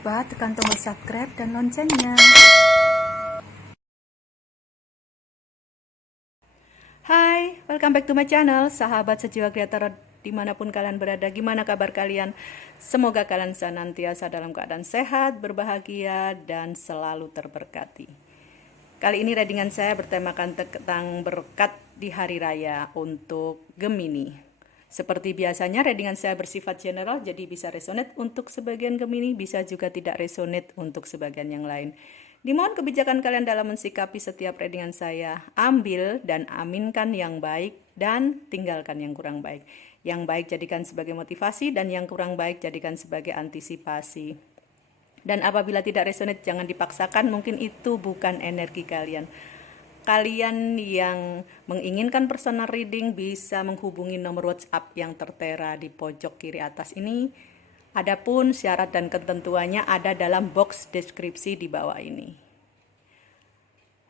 lupa tekan tombol subscribe dan loncengnya. Hai, welcome back to my channel, sahabat sejiwa kreator dimanapun kalian berada. Gimana kabar kalian? Semoga kalian senantiasa dalam keadaan sehat, berbahagia, dan selalu terberkati. Kali ini readingan saya bertemakan tentang berkat di hari raya untuk Gemini. Seperti biasanya, readingan saya bersifat general, jadi bisa resonate untuk sebagian Gemini, bisa juga tidak resonate untuk sebagian yang lain. Dimohon kebijakan kalian dalam mensikapi setiap readingan saya. Ambil dan aminkan yang baik dan tinggalkan yang kurang baik. Yang baik jadikan sebagai motivasi dan yang kurang baik jadikan sebagai antisipasi. Dan apabila tidak resonate, jangan dipaksakan, mungkin itu bukan energi kalian. Kalian yang menginginkan personal reading bisa menghubungi nomor WhatsApp yang tertera di pojok kiri atas ini. Adapun syarat dan ketentuannya ada dalam box deskripsi di bawah ini.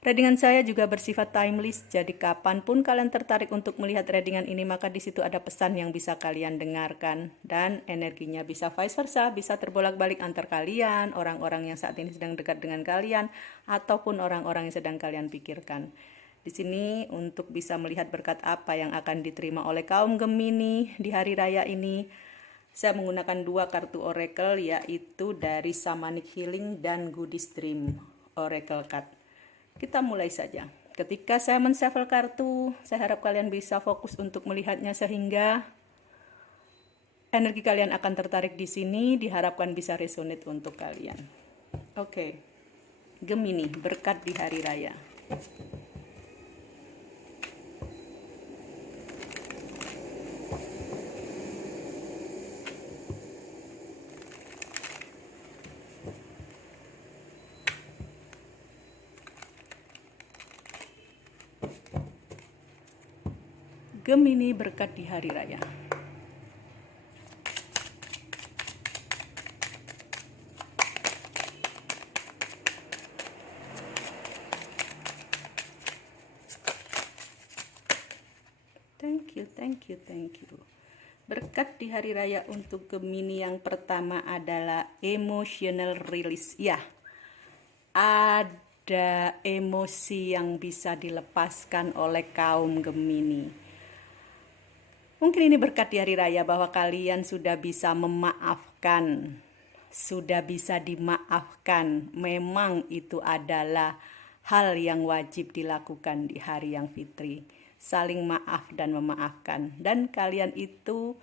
Readingan saya juga bersifat timeless, jadi kapanpun kalian tertarik untuk melihat readingan ini, maka di situ ada pesan yang bisa kalian dengarkan. Dan energinya bisa vice versa, bisa terbolak-balik antar kalian, orang-orang yang saat ini sedang dekat dengan kalian, ataupun orang-orang yang sedang kalian pikirkan. Di sini untuk bisa melihat berkat apa yang akan diterima oleh kaum Gemini di hari raya ini, saya menggunakan dua kartu oracle, yaitu dari Shamanic Healing dan Goddess Dream Oracle Card. Kita mulai saja. Ketika saya men-shuffle kartu, saya harap kalian bisa fokus untuk melihatnya sehingga energi kalian akan tertarik di sini, diharapkan bisa resonate untuk kalian. Oke. Gemini, berkat di hari raya. Gemini, berkat di hari raya. Thank you. Berkat di hari raya untuk Gemini yang pertama adalah emotional release. Ya, ada emosi yang bisa dilepaskan oleh kaum Gemini. Mungkin ini berkat di hari raya bahwa kalian sudah bisa memaafkan, sudah bisa dimaafkan. Memang itu adalah hal yang wajib dilakukan di hari yang fitri. Saling maaf dan memaafkan. Dan kalian itu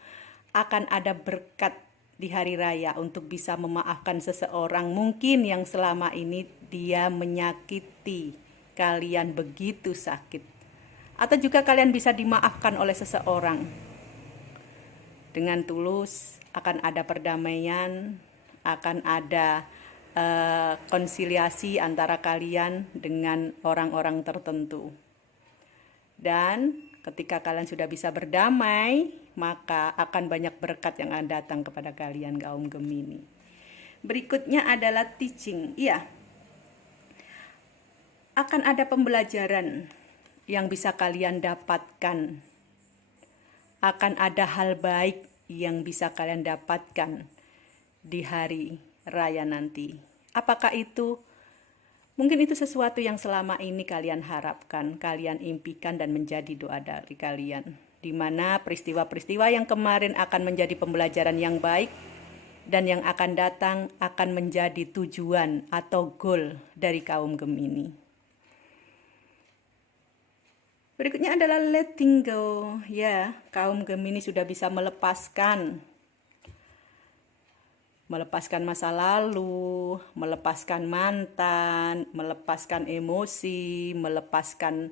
akan ada berkat di hari raya untuk bisa memaafkan seseorang. Mungkin yang selama ini dia menyakiti kalian begitu sakit. Atau juga kalian bisa dimaafkan oleh seseorang. Dengan tulus akan ada perdamaian, akan ada konsiliasi antara kalian dengan orang-orang tertentu. Dan ketika kalian sudah bisa berdamai, maka akan banyak berkat yang akan datang kepada kalian kaum Gemini. Berikutnya adalah teaching. Iya, akan ada pembelajaran yang bisa kalian dapatkan. Akan ada hal baik yang bisa kalian dapatkan di hari raya nanti. Apakah itu? Mungkin itu sesuatu yang selama ini kalian harapkan, kalian impikan dan menjadi doa dari kalian. Di mana peristiwa-peristiwa yang kemarin akan menjadi pembelajaran yang baik dan yang akan datang akan menjadi tujuan atau goal dari kaum Gemini. Berikutnya adalah letting go. Ya, kaum Gemini sudah bisa melepaskan masa lalu, melepaskan mantan, melepaskan emosi, melepaskan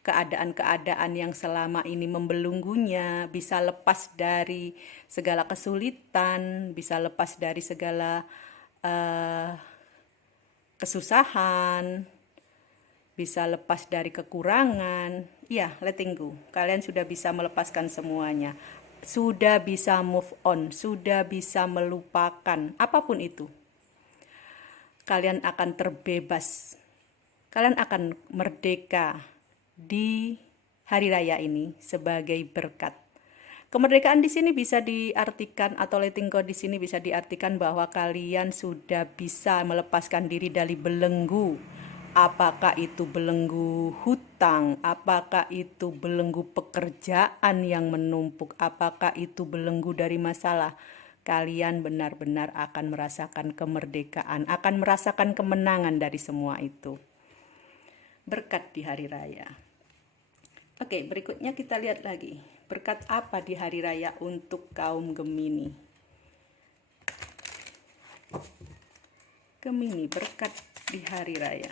keadaan-keadaan yang selama ini membelenggunya, bisa lepas dari segala kesulitan, bisa lepas dari segala kesusahan, bisa lepas dari kekurangan. Ya, letting go. Kalian sudah bisa melepaskan semuanya. Sudah bisa move on, sudah bisa melupakan apapun itu. Kalian akan terbebas. Kalian akan merdeka di hari raya ini sebagai berkat. Kemerdekaan di sini bisa diartikan, atau letting go di sini bisa diartikan bahwa kalian sudah bisa melepaskan diri dari belenggu. Apakah itu belenggu hutang, apakah itu belenggu pekerjaan yang menumpuk, apakah itu belenggu dari masalah. Kalian benar-benar akan merasakan kemerdekaan, akan merasakan kemenangan dari semua itu. Berkat di hari raya. Oke, berikutnya kita lihat lagi. Berkat apa di hari raya untuk kaum Gemini? Gemini, berkat di hari raya.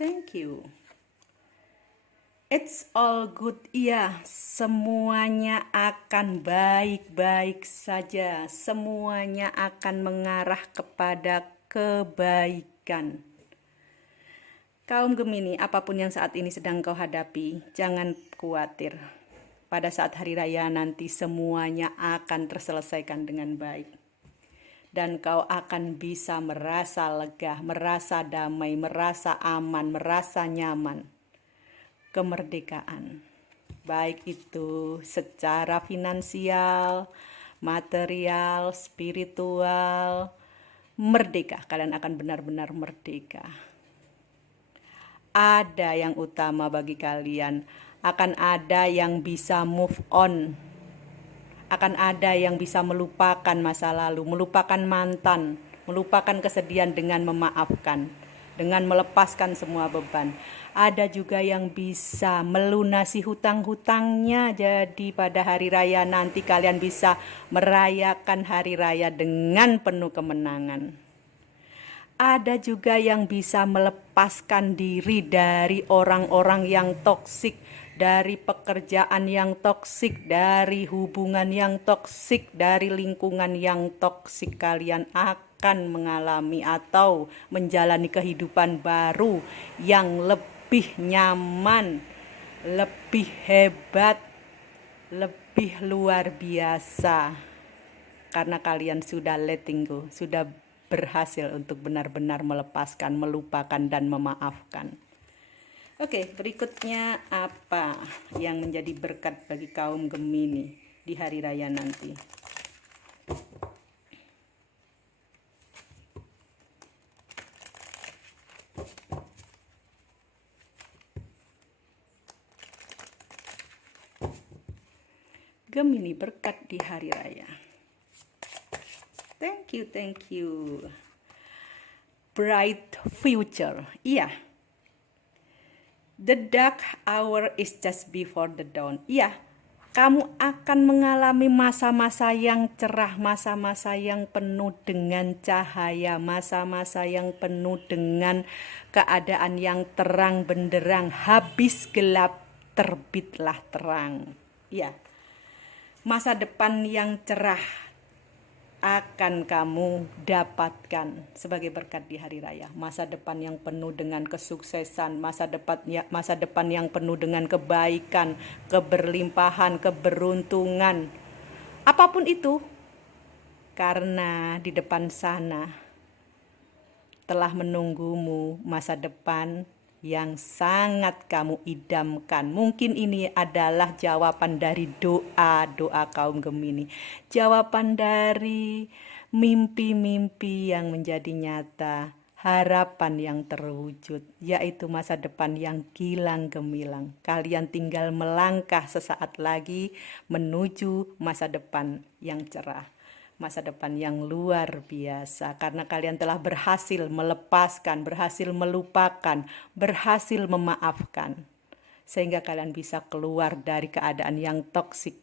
Thank you. It's all good. Iya, semuanya akan baik-baik saja. Semuanya akan mengarah kepada kebaikan. Kaum Gemini, apapun yang saat ini sedang kau hadapi, jangan khawatir. Pada saat hari raya nanti semuanya akan terselesaikan dengan baik. Dan kau akan bisa merasa lega, merasa damai, merasa aman, merasa nyaman. Kemerdekaan. Baik itu secara finansial, material, spiritual, merdeka. Kalian akan benar-benar merdeka. Ada yang utama bagi kalian, akan ada yang bisa move on, akan ada yang bisa melupakan masa lalu, melupakan mantan, melupakan kesedihan dengan memaafkan, dengan melepaskan semua beban. Ada juga yang bisa melunasi hutang-hutangnya, jadi pada hari raya nanti kalian bisa merayakan hari raya dengan penuh kemenangan. Ada juga yang bisa melepaskan diri dari orang-orang yang toksik, dari pekerjaan yang toksik, dari hubungan yang toksik, dari lingkungan yang toksik. Kalian akan mengalami atau menjalani kehidupan baru yang lebih nyaman, lebih hebat, lebih luar biasa. Karena kalian sudah letting go, sudah berhasil untuk benar-benar melepaskan, melupakan, dan memaafkan. Oke, berikutnya apa yang menjadi berkat bagi kaum Gemini di hari raya nanti? Gemini, berkat di hari raya. Thank you. Bright future. Iya. The dark hour is just before the dawn. Iya. Kamu akan mengalami masa-masa yang cerah, masa-masa yang penuh dengan cahaya, masa-masa yang penuh dengan keadaan yang terang benderang. Habis gelap, terbitlah terang. Iya. Masa depan yang cerah akan kamu dapatkan sebagai berkat di hari raya. Masa depan yang penuh dengan kesuksesan, masa depan yang penuh dengan kebaikan, keberlimpahan, keberuntungan. Apapun itu, karena di depan sana telah menunggumu masa depan yang sangat kamu idamkan. Mungkin ini adalah jawaban dari doa kaum Gemini. Jawaban dari mimpi-mimpi yang menjadi nyata. Harapan yang terwujud, yaitu masa depan yang gilang gemilang. Kalian tinggal melangkah sesaat lagi menuju masa depan yang cerah. Masa depan yang luar biasa, karena kalian telah berhasil melepaskan, berhasil melupakan, berhasil memaafkan, sehingga kalian bisa keluar dari keadaan yang toksik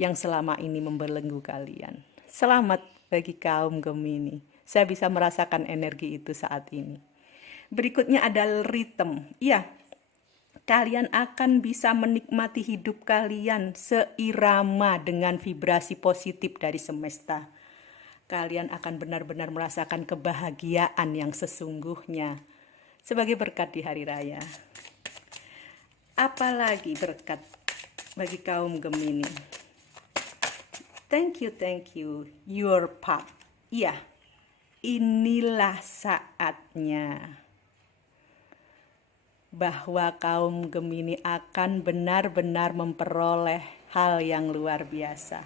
yang selama ini membelenggu kalian. Selamat bagi kaum Gemini. Saya bisa merasakan energi itu saat ini. Berikutnya adalah ritme. Iya, kalian akan bisa menikmati hidup kalian seirama dengan vibrasi positif dari semesta. Kalian akan benar-benar merasakan kebahagiaan yang sesungguhnya sebagai berkat di hari raya. Apalagi berkat bagi kaum Gemini? Thank you. Your path. Iya, inilah saatnya bahwa kaum Gemini akan benar-benar memperoleh hal yang luar biasa.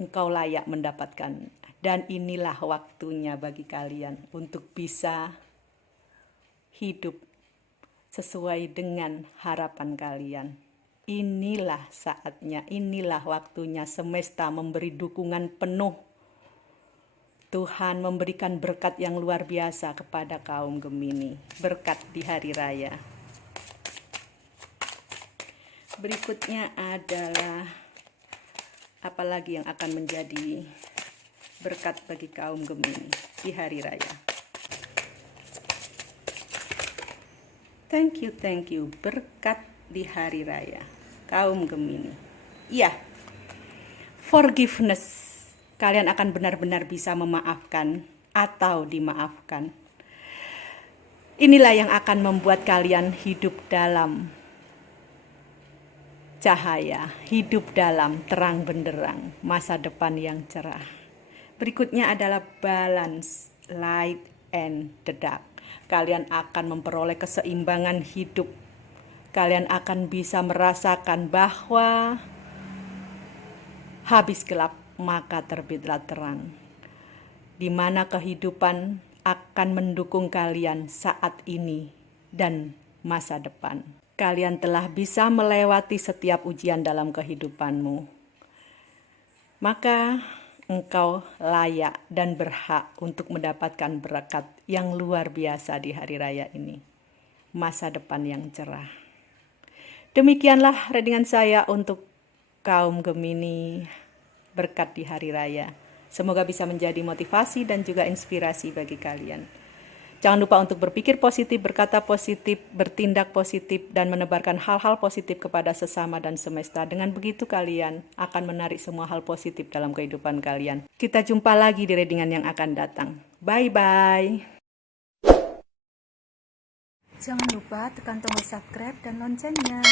Engkau layak mendapatkan, dan inilah waktunya bagi kalian untuk bisa hidup sesuai dengan harapan kalian. Inilah saatnya, inilah waktunya semesta memberi dukungan penuh. Tuhan memberikan berkat yang luar biasa kepada kaum Gemini, berkat di hari raya. Berikutnya adalah apalagi yang akan menjadi berkat bagi kaum Gemini di hari raya. Thank you, berkat di hari raya kaum Gemini. Iya, forgiveness. Kalian akan benar-benar bisa memaafkan atau dimaafkan. Inilah yang akan membuat kalian hidup dalam cahaya, hidup dalam terang benderang, masa depan yang cerah. Berikutnya adalah balance, light and the dark. Kalian akan memperoleh keseimbangan hidup. Kalian akan bisa merasakan bahwa habis gelap maka terbitlah terang, di mana kehidupan akan mendukung kalian saat ini dan masa depan. Kalian telah bisa melewati setiap ujian dalam kehidupanmu. Maka engkau layak dan berhak untuk mendapatkan berkat yang luar biasa di hari raya ini. Masa depan yang cerah. Demikianlah readingan saya untuk kaum Gemini, berkat di hari raya. Semoga bisa menjadi motivasi dan juga inspirasi bagi kalian. Jangan lupa untuk berpikir positif, berkata positif, bertindak positif, dan menebarkan hal-hal positif kepada sesama dan semesta. Dengan begitu kalian akan menarik semua hal positif dalam kehidupan kalian. Kita jumpa lagi di readingan yang akan datang. Bye-bye. Jangan lupa tekan tombol subscribe dan loncengnya.